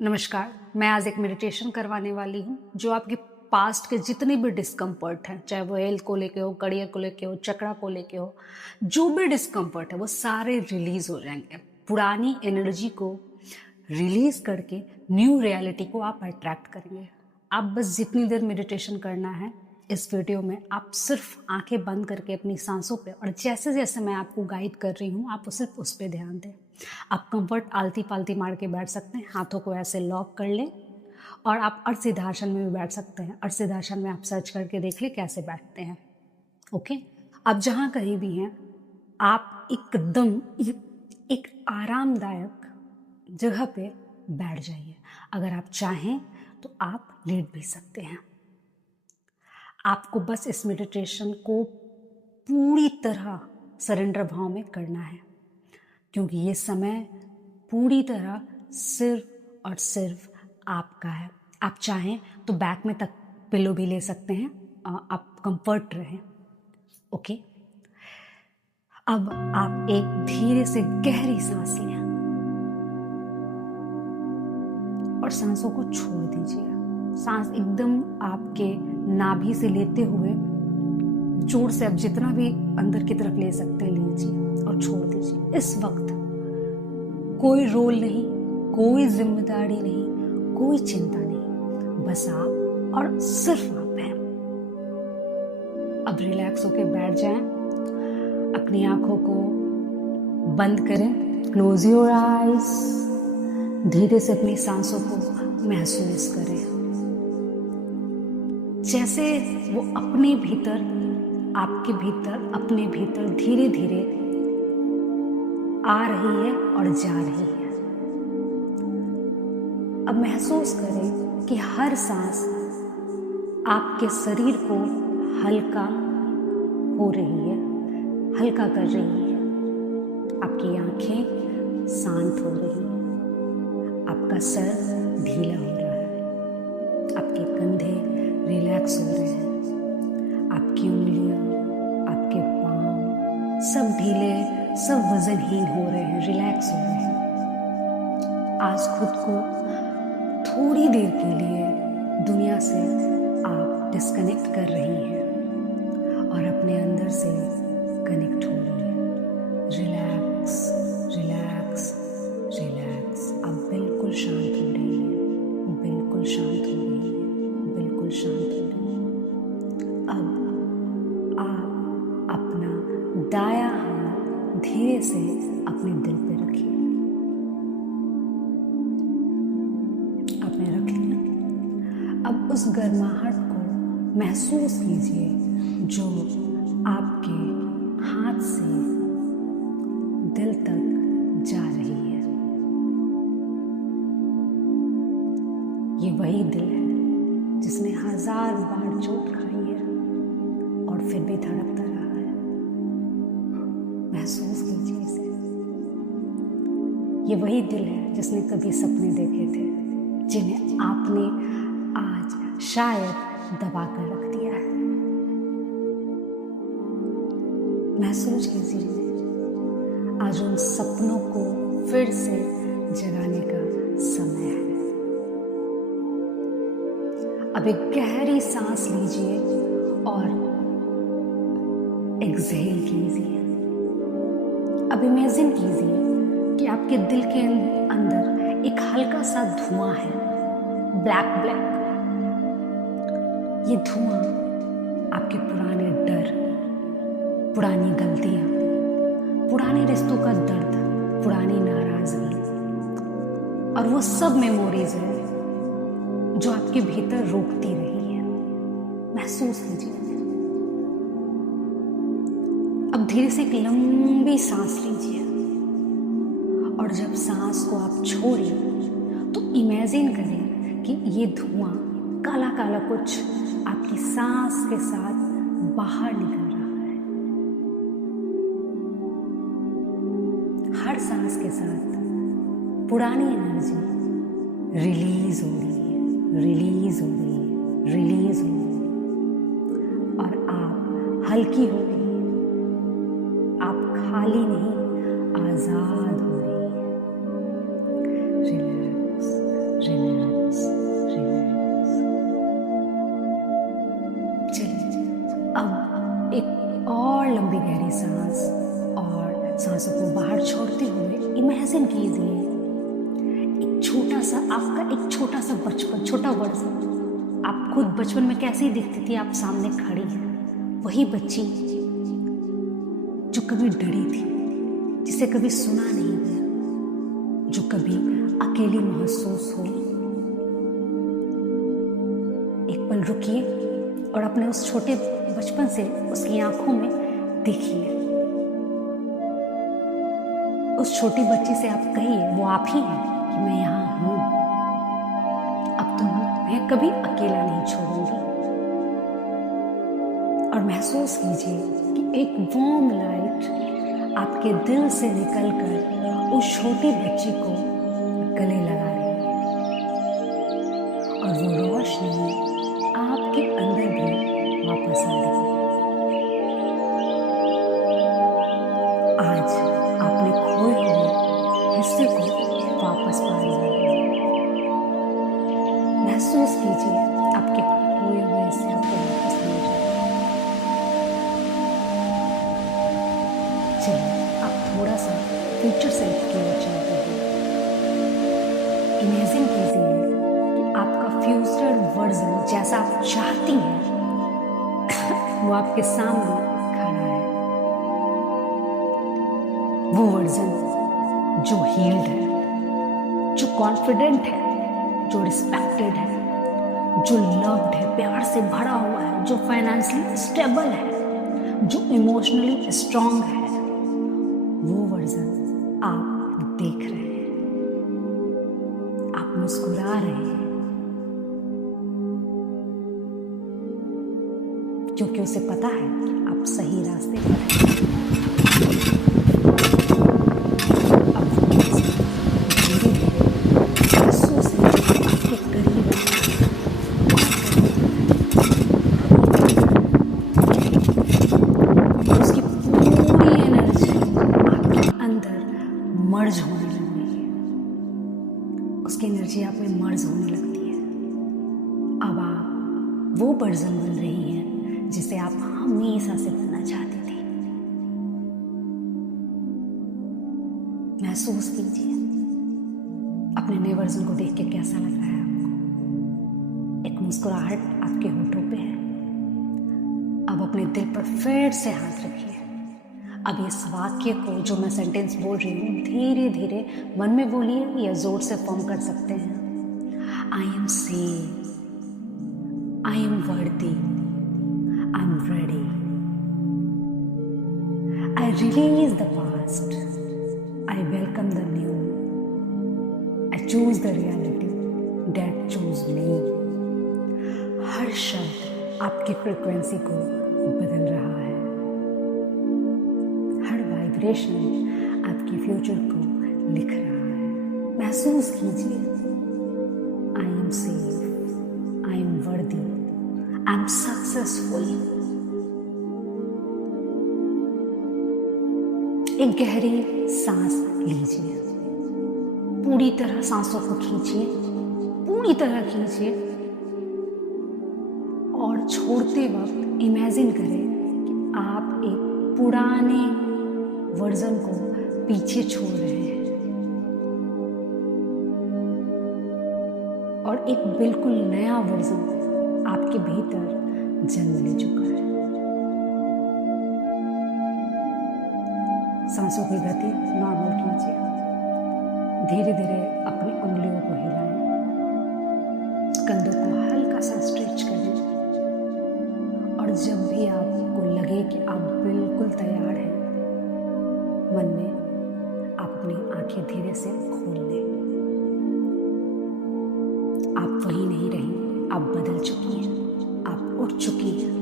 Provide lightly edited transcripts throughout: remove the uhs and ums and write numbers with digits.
नमस्कार। मैं आज एक मेडिटेशन करवाने वाली हूँ जो आपके पास्ट के जितने भी डिस्कम्फर्ट हैं, चाहे वो हेल्थ को लेके हो, करियर को लेके हो, चक्रा को लेके हो, जो भी डिस्कम्फर्ट है वो सारे रिलीज हो जाएंगे। पुरानी एनर्जी को रिलीज करके न्यू रियलिटी को आप अट्रैक्ट करेंगे। आप बस जितनी देर मेडिटेशन करना है इस वीडियो में, आप सिर्फ आंखें बंद करके अपनी सांसों पे, और जैसे जैसे मैं आपको गाइड कर रही हूँ आप सिर्फ उस पर ध्यान दें। आप कंफर्ट आलती पालती मार के बैठ सकते हैं, हाथों को ऐसे लॉक कर लें, और आप अर्ध सिद्धासन में भी बैठ सकते हैं। अर्ध सिद्धासन में आप सर्च करके देख लें कैसे बैठते हैं। ओके, आप जहाँ कहीं भी हैं आप एकदम एक आरामदायक जगह पे बैठ जाइए। अगर आप चाहें तो आप लेट भी सकते हैं। आपको बस इस मेडिटेशन को पूरी तरह सरेंडर भाव में करना है, क्योंकि ये समय पूरी तरह सिर्फ और सिर्फ आपका है। आप चाहें तो बैक में तक पिलो भी ले सकते हैं, आप कंफर्ट रहें। ओके, अब आप एक धीरे से गहरी सांस लें और सांसों को छोड़ दीजिए। सांस एकदम आपके नाभि से लेते हुए जोर से आप जितना भी अंदर की तरफ ले सकते हैं लीजिए और छोड़ दीजिए। इस वक्त कोई रोल नहीं, कोई जिम्मेदारी नहीं, कोई चिंता नहीं, बस आप और सिर्फ आप हैं। अब रिलैक्स होके बैठ जाएं, अपनी आंखों को बंद करें, क्लोज योर आईज। धीरे से अपनी सांसों को महसूस करें, जैसे वो अपने भीतर, आपके भीतर, अपने भीतर धीरे धीरे आ रही है और जा रही है। अब महसूस करें कि हर सांस आपके शरीर को हल्का हो रही है, हल्का कर रही है। आपकी आंखें शांत हो रही हैं, आपका सर ढीला हो रहा है, आपके कंधे रिलैक्स हो रहे हैं, आपकी उंगलियां, आपके पांव सब ढीले, सब वजनहीन हो रहे हैं, रिलैक्स हो रहे हैं। आज खुद को थोड़ी देर के लिए दुनिया से आप डिस्कनेक्ट कर रही हैं और अपने अंदर से कनेक्ट हो रही हैं। Relax relax relax. आप बिल्कुल शांत हो रही हैं, बिल्कुल शांत हो रही हैं, बिल्कुल शांत हो रही हैं। अब आप अपना दायां हाथ धीरे से अपने दिल पे रखिए। आपने रख लिया। अब उस गर्माहट को महसूस कीजिए जो आपके हाथ से दिल तक जा रही है। ये वही दिल है जिसने 1000 बार चोट खाई है और फिर भी धड़कता रहा है। महसूस कीजिए इसे। ये वही दिल है जिसने कभी सपने देखे थे, जिन्हें आपने आज शायद दबा कर रख दिया है। महसूस कीजिए आज उन सपनों को फिर से जगाने का समय है। अब एक गहरी सांस लीजिए और एक्सहेल कीजिए। अब इमेजिन कीजिए कि आपके दिल के अंदर एक हल्का सा धुआं है, ब्लैक ब्लैक। ये धुआं आपके पुराने डर, पुरानी गलतियां, पुराने रिश्तों का दर्द, पुरानी नाराजगी और वो सब मेमोरीज है जो आपके भीतर रोकती रही है। महसूस कीजिए। अब धीरे से एक लंबी सांस लीजिए और जब सांस को आप छोड़ें तो इमेजिन करें कि ये धुआं काला काला कुछ आपकी सांस के साथ बाहर निकल रहा है। हर सांस के साथ पुरानी एनर्जी रिलीज हो रही है, रिलीज हो रही है, रिलीज हो रही है और आप हल्की हो रही है। आप खाली नहीं, आजाद हो रही है। रिलैक्स रिलैक्स गहरी गहरी सांस और सांसों को बाहर छोड़ते हुए इमेजिन कीजिए एक छोटा सा आपका एक छोटा सा बचपन, छोटा वर्जन। आप खुद बचपन में कैसी दिखती थी, आप सामने खड़ी हैं, वही बच्ची जो कभी डरी थी, जिसे कभी सुना नहीं गया, जो कभी अकेली महसूस हो। एक पल रुकिए और अपने उस छोटे बचपन से उसकी आंखों में देखिए। उस छोटी बच्ची से आप कहिए, वो आप ही हैं, कि मैं यहाँ हूं, अब तुम्हें कभी अकेला नहीं छोड़ूंगी। और महसूस कीजिए कि एक वार्म लाइट आपके दिल से निकलकर उस छोटी बच्ची को गले लगा रही है और वो रोशनी आपके अंदर भी वापस आ रही है। आज आपने खोए हुए हिस्से को वापस पा लिया है। महसूस कीजिए आपके खोए हुए हिस्से आपको वापस मिल रहे हैं। चलिए आप थोड़ा सा फ्यूचर सेल्फ की ओर चलते हैं। इमेजिन कीजिए कि आपका फ्यूचर वर्जन जैसा आप चाहती हैं वो आपके सामने खड़ा है। वो वर्जन जो हील्ड है, जो कॉन्फिडेंट है, जो रिस्पेक्टेड है, जो लव्ड है, प्यार से भरा हुआ है, जो फाइनेंशियली स्टेबल है, जो इमोशनली स्ट्रांग है, वो वर्जन आप देख रहे हैं। आप मुस्कुरा रहे हैं क्योंकि उसे पता है कि आप सही रास्ते पर हैं। अब वो धीरे-धीरे महसूस आपके करीब उसकी पूरी एनर्जी आपके अंदर मर्ज होने लगती है। उसकी एनर्जी आप में मर्ज होने लगती है। अब आप वो वर्जन बन रही हैं जिसे आप हमेशा से बनना चाहती थी। महसूस कीजिए अपने नए वर्जन को देख के कैसा लग रहा है आपको। एक मुस्कुराहट आपके होठों पे है। अब अपने दिल पर फिर से हाथ रखिए। अब इस वाक्य को, जो मैं सेंटेंस बोल रही हूँ, धीरे धीरे मन में बोलिए या जोर से फॉर्म कर सकते हैं। I am safe, I am वर्दी, I'm ready. I release the past. I welcome the new. I choose the reality that chose me. हर शब्द आपकी फ्रीक्वेंसी को बदल रहा है। हर वाइब्रेशन आपकी फ्यूचर को लिख रहा है। महसूस कीजिए, I am safe. I am worthy. I'm successful. एक गहरी सांस लीजिए। पूरी तरह सांसों को खींचिए, पूरी तरह खींचिए और छोड़ते वक्त इमेजिन करें कि आप एक पुराने वर्जन को पीछे छोड़ रहे हैं और एक बिल्कुल नया वर्जन आपके भीतर जन्म ले चुका है। सांसों की गति नॉर्मल कीजिए। धीरे धीरे अपनी उंगलियों को हिलाएं, कंधों को हल्का सा स्ट्रेच करें और जब भी आपको लगे कि आप बिल्कुल तैयार हैं, मन में आप अपनी आंखें धीरे से खोल लें। आप वही नहीं रही, आप बदल चुकी हैं, आप उठ चुकी हैं,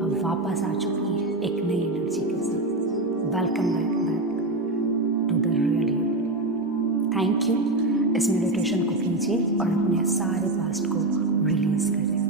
अब वापस आ चुकी हैं एक नई एनर्जी के साथ। Welcome back to the real you. Thank you. इस मेडिटेशन को कीजिए और अपने सारे पास्ट को रिलीज करें।